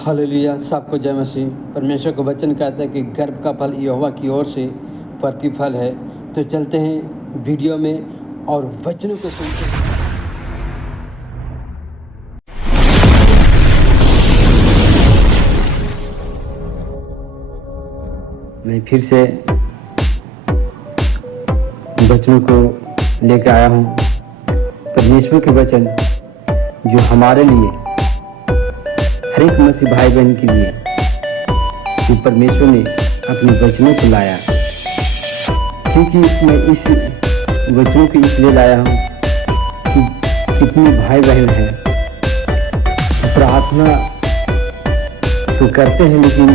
Hallelujah. सबको जय मसीह। परमेश्वर का वचन कहता है कि गर्भ का फल यहोवा की ओर से प्रतिफल है। तो चलते हैं वीडियो में और वचनों को सुनते हैं। मैं फिर से वचनों को लेकर आया हूँ। परमेश्वर के वचन जो हमारे लिए, हर एक मसीह भाई बहन के लिए, कि परमेश्वर ने अपने वचनों को लाया। क्योंकि मैं इस वचनों को इसलिए लाया हूँ कि कितने भाई बहन हैं प्रार्थना तो करते हैं, लेकिन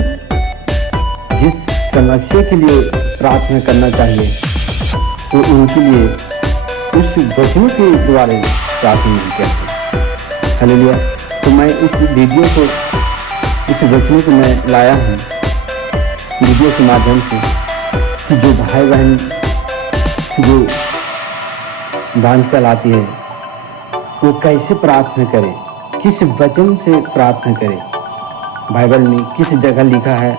जिस समस्या के लिए प्रार्थना करना चाहिए तो उनके लिए उस वचनों के द्वारा प्रार्थना नहीं करते। हालेलुया। तो मैं इस वीडियो को, इस वचनों को मैं लाया हूँ वीडियो के माध्यम से कि जो भाई बहन जो बांझ कहलाती है वो कैसे प्रार्थना करे, किस वचन से प्रार्थना करे। बाइबल में किस जगह लिखा है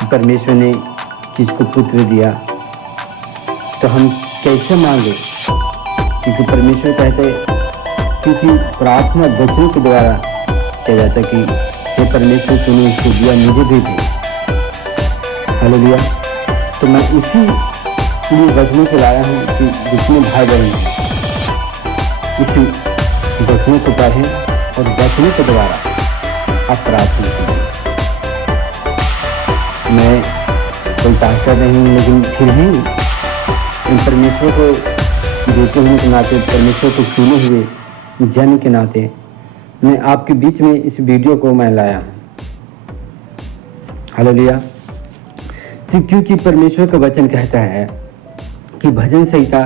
कि परमेश्वर ने किसको पुत्र दिया, तो हम कैसे मांगे। क्योंकि परमेश्वर कहते हैं, क्योंकि प्रार्थना वचन के द्वारा किया जाता है कि हे परमेश्वर तूने इसको दिया, मुझे भी दे। हालेलुया। तो मैं इसी लिए वचनों को लाया हूँ कि जितने भाई बहन इस वचनों को पढ़ें और वचनों के द्वारा आप प्रार्थना करें। मैं कोई पास्टर नहीं हूँ, लेकिन फिर भी परमेश्वर को देते हुए के नाते, परमेश्वर को चुने हुए जन के नाते मैं आपके बीच में इस वीडियो को मैं लाया हूँ। हालेलुया। तो क्योंकि परमेश्वर का वचन कहता है कि भजन संहिता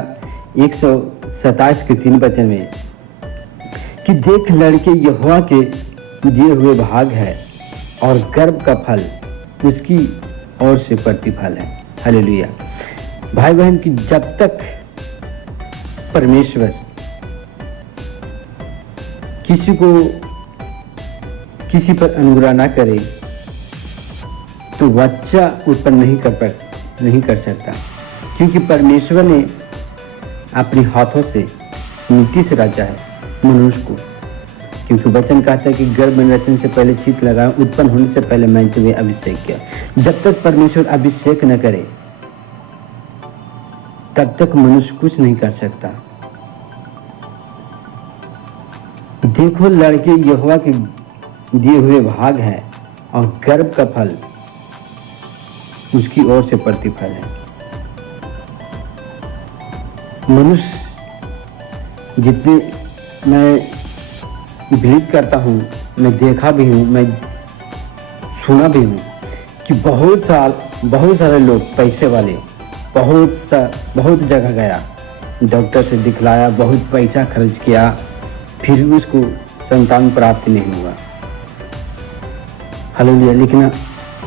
127 के 3 वचन में कि देख लड़के यहोवा के दिए हुए भाग है और गर्भ का फल उसकी ओर से प्रतिफल है। हालेलुया। भाई बहन की जब तक परमेश्वर किसी पर अनुग्रह ना करे तो बच्चा उत्पन्न नहीं कर सकता। क्योंकि परमेश्वर ने अपने हाथों से मिट्टी से रचा है मनुष्य को। क्योंकि वचन कहता है कि गर्भ में रचन से पहले चित्त लगाया, उत्पन्न होने से पहले मैंने तुम्हें अभिषेक किया। जब तक परमेश्वर अभिषेक न करे तब तक मनुष्य कुछ नहीं कर सकता। देखो लड़के यहोवा के दिए हुए भाग है और गर्भ का फल उसकी ओर से प्रतिफल है। मनुष्य जितने मैं बिलीव करता हूँ, मैं देखा भी हूँ, मैं सुना भी हूँ कि बहुत सारे लोग पैसे वाले बहुत जगह गया, डॉक्टर से दिखलाया, बहुत पैसा खर्च किया, फिर भी उसको संतान प्राप्ति नहीं हुआ। हालेलुया। लेकिन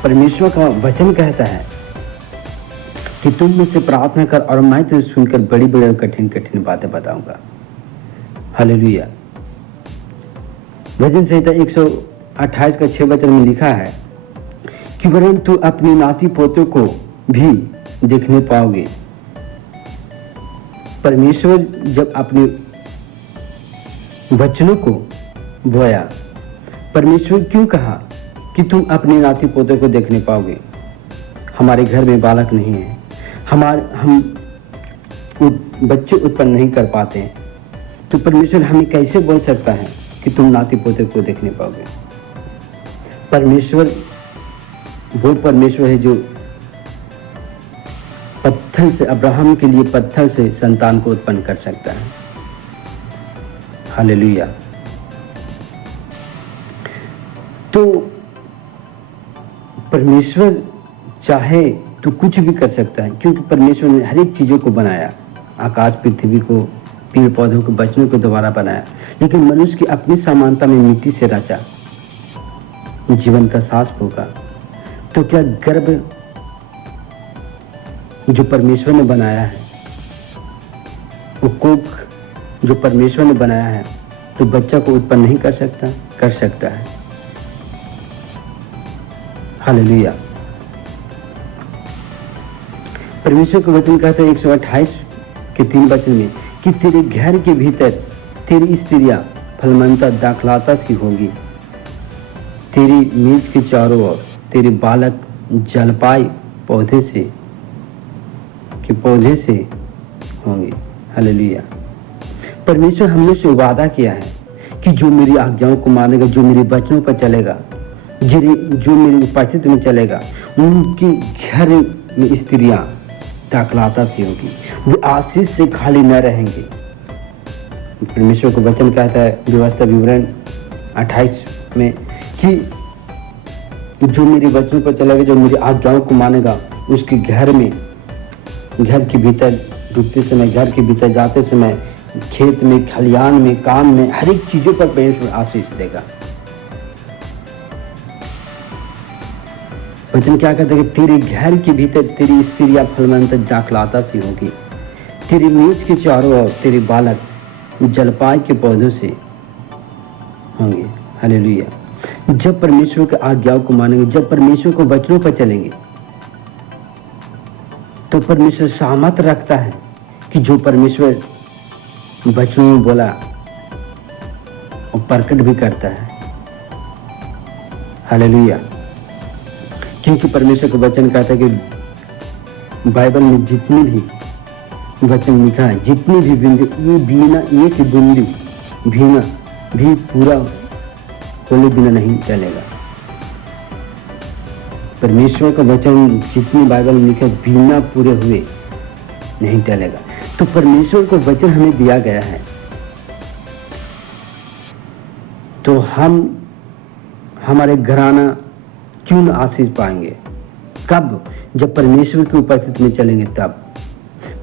परमेश्वर का वचन कहता है कि तुम मुझसे प्रार्थना कर और मैं तुझे सुनकर बड़ी बड़ी कठिन बातें बताऊंगा। हालेलुया। भजन संहिता 128 का 6 वचन में लिखा है कि वरन तू अपने नाती पोते को भी देखने पाओगे। परमेश्वर जब अपने वचनों को बोया, परमेश्वर क्यों कहा कि तुम अपने नाती पोते को देखने पाओगे। हमारे घर में बालक नहीं है, हम बच्चे उत्पन्न नहीं कर पाते हैं, तो परमेश्वर हमें कैसे बोल सकता है कि तुम नाती पोते को देखने पाओगे। परमेश्वर वो परमेश्वर है जो पत्थर से, अब्राहम के लिए पत्थर से संतान को उत्पन्न कर सकता है। हालेलुया। तो परमेश्वर चाहे तो कुछ भी कर सकता है, क्योंकि परमेश्वर ने हर एक चीजों को बनाया, आकाश पृथ्वी को, पेड़ पौधों को, बचनों को दोबारा बनाया। लेकिन मनुष्य की अपनी समानता में मिट्टी से रचा, जीवन का सांस फूंका। तो क्या गर्भ जो परमेश्वर ने बनाया है, वो कोख जो परमेश्वर ने बनाया है, तो बच्चा को उत्पन्न नहीं कर सकता? कर सकता है। हालेलुया। परमेश्वर का वचन कहता है 128 के 3 वचन में कि तेरे घर के भीतर तेरी स्त्रियां फलवंता दाखलता सी होगी, तेरी मेज के चारों ओर तेरे बालक जलपाई पौधे से होंगे। हालेलुया। परमेश्वर हमने से वादा किया है कि जो मेरी आज्ञाओं को मानेगा, जो मेरे वचनों पर चलेगा, जो मेरी उपस्थिति में चलेगा, उनके घर में स्त्रियां दाखलता सी होगी, वे आशीष से खाली न रहेंगे। परमेश्वर को वचन कहता है व्यवस्था विवरण 28 में कि जो मेरे वचनों पर चलेगा, जो मेरी आज्ञाओं को मानेगा, उसके घर के भीतर डूबते समय, घर के भीतर जाते समय, खेत में, खलियान में, काम में, हर एक चीजों पर परमेश्वर आशीष देगा। वचन क्या कहता है कि तेरे घर के भीतर तेरी स्त्रियां फलवंत दाखलता सी होगी, तेरी मेज के चारों ओर तेरे बालक जलपाई के पौधों से होंगे। हालेलुया। जब परमेश्वर की आज्ञाओं को मानेंगे, जब परमेश्वर को वचनों पर चलेंगे, तो परमेश्वर सामर्थ रखता है कि जो परमेश्वर वचनों में बोला और प्रकट भी करता है। हालेलुया। क्योंकि परमेश्वर का वचन कहता है कि बाइबल में जितनी भी वचन लिखा है, जितनी भी बिना एक बूंदी भी पूरा होने बिना नहीं चलेगा। परमेश्वर का वचन जितनी बाइबल में लिखा है बिना पूरे हुए नहीं टलेगा। तो परमेश्वर को वचन हमें दिया गया है, तो हम हमारे घराना क्यों न आशीष पाएंगे? कब? जब परमेश्वर की उपस्थिति में चलेंगे, तब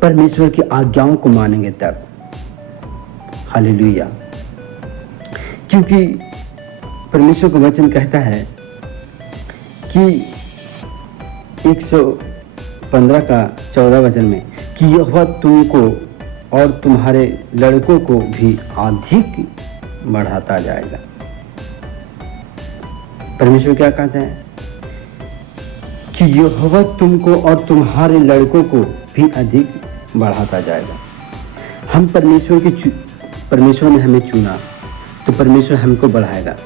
परमेश्वर की आज्ञाओं को मानेंगे, तब। हालेलुया। क्योंकि परमेश्वर का वचन कहता है कि 115 का 14 वचन में कि यहोवा तुमको और तुम्हारे लड़कों को भी अधिक बढ़ाता जाएगा। परमेश्वर क्या कहते हैं कि यहोवा तुमको और तुम्हारे लड़कों को भी अधिक बढ़ाता जाएगा। हम परमेश्वर ने हमें चुना, तो परमेश्वर हमको बढ़ाएगा।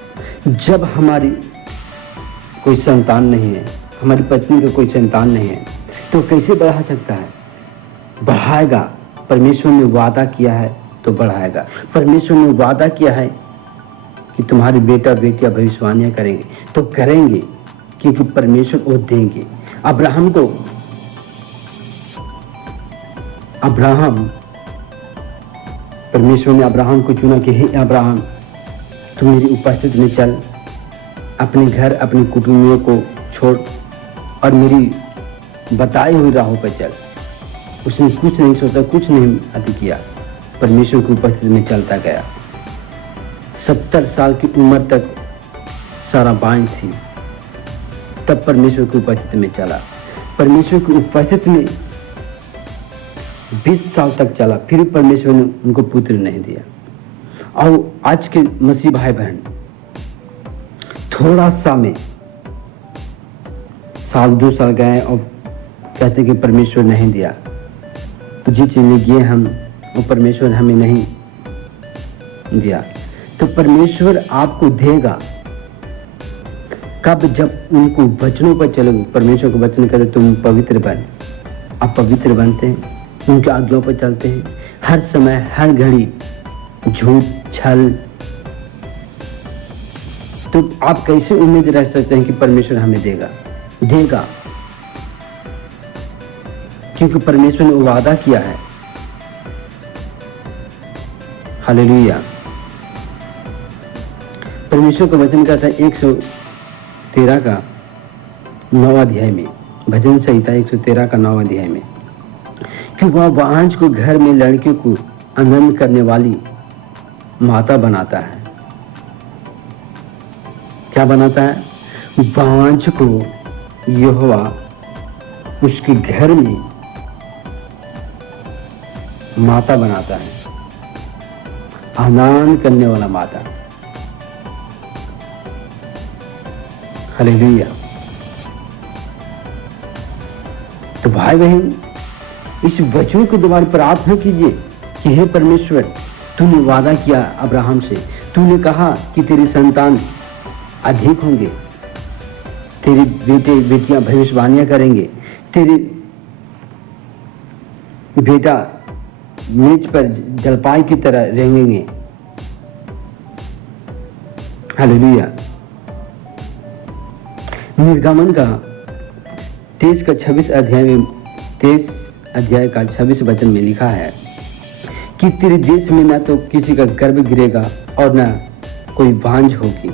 जब हमारी कोई संतान नहीं है, हमारी पत्नी का कोई संतान नहीं है, तो कैसे बढ़ा सकता है? बढ़ाएगा। परमेश्वर ने वादा किया है तो बढ़ाएगा। परमेश्वर ने वादा किया है कि तुम्हारे बेटा बेटियां भविष्यवाणियां करेंगे, तो करेंगे, क्योंकि परमेश्वर वो देंगे। परमेश्वर ने अब्राहम को चुना कि हे अब्राहम, तुम मेरी उपस्थिति में चल, अपने घर, अपने कुटुंबियों को छोड़ और मेरी बताई हुई राहों पर चल। उसने कुछ नहीं सोचा, कुछ नहीं अति किया, परमेश्वर की उपस्थिति में चलता गया। 70 साल की उम्र तक सारा बांझ थी, तब परमेश्वर की उपस्थिति में चला। परमेश्वर की उपस्थिति में 20 साल तक चला, फिर परमेश्वर ने उनको पुत्र नहीं दिया। और आज के मसीह भाई बहन थोड़ा सा में 1-2 साल गए और कहते कि परमेश्वर नहीं दिया। जिस चीज में गए हम, वो परमेश्वर हमें नहीं दिया। तो परमेश्वर आपको देगा कब? जब उनको वचनों पर चलोगे। परमेश्वर को वचन कहते तुम पवित्र बन। आप पवित्र बनते हैं, उनके आज्ञाओं पर चलते हैं। हर समय, हर घड़ी झूठ, छल, तो आप कैसे उम्मीद रख सकते हैं कि परमेश्वर हमें देगा? क्योंकि परमेश्वर ने वादा किया है। हालेलुया। परमेश्वर का वचन कहता है 113 का 9 अध्याय में, भजन संहिता 113 का 9 अध्याय में, कि वह बांझ को घर में लड़के को आनंद करने वाली माता बनाता है। क्या बनाता है? बांझ को यहोवा उसके घर में माता बनाता है, आनंद करने वाला माता। हालेलुया। तो भाई बहन, इस वचन के द्वारा प्रार्थना कीजिए कि हे परमेश्वर, तूने वादा किया अब्राहम से, तूने कहा कि तेरी संतान अधिक होंगे, तेरे बेटे बेटियां भविष्यवाणियां करेंगे, तेरे बेटा मेज पर जलपाई की तरह रेंगेंगे। हालेलुया। निर्गमन का 23 अध्याय का 26 वचन में लिखा है कि तेरे देश में न तो किसी का गर्भ गिरेगा और न कोई बांझ होगी,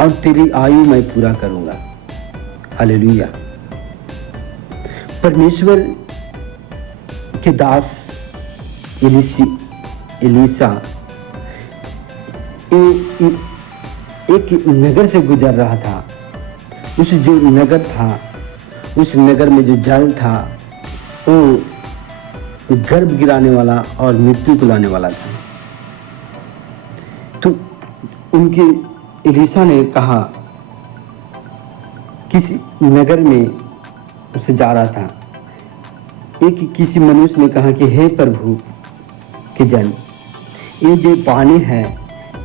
और तेरी आयु मैं पूरा करूंगा। हालेलुया। परमेश्वर के दास एलीशा एक नगर से गुजर रहा था। उस जो नगर था, उस नगर में जो जल था वो गर्भ गिराने वाला और मृत्यु को लाने वाला था। तो उनके एलीशा ने कहा, किसी नगर में उसे जा रहा था, किसी मनुष्य ने कहा कि हे प्रभु के जन, ये जो पानी है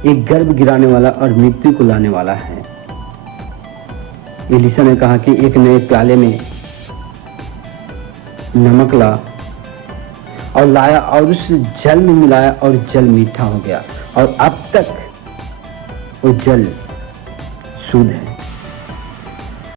ये गर्भ गिराने वाला और मृत्यु को लाने वाला है। एलीशा ने कहा कि एक नए प्याले में नमक ला और लाया और उस जल में मिलाया और जल मीठा हो गया और अब तक वो जल शुद्ध है।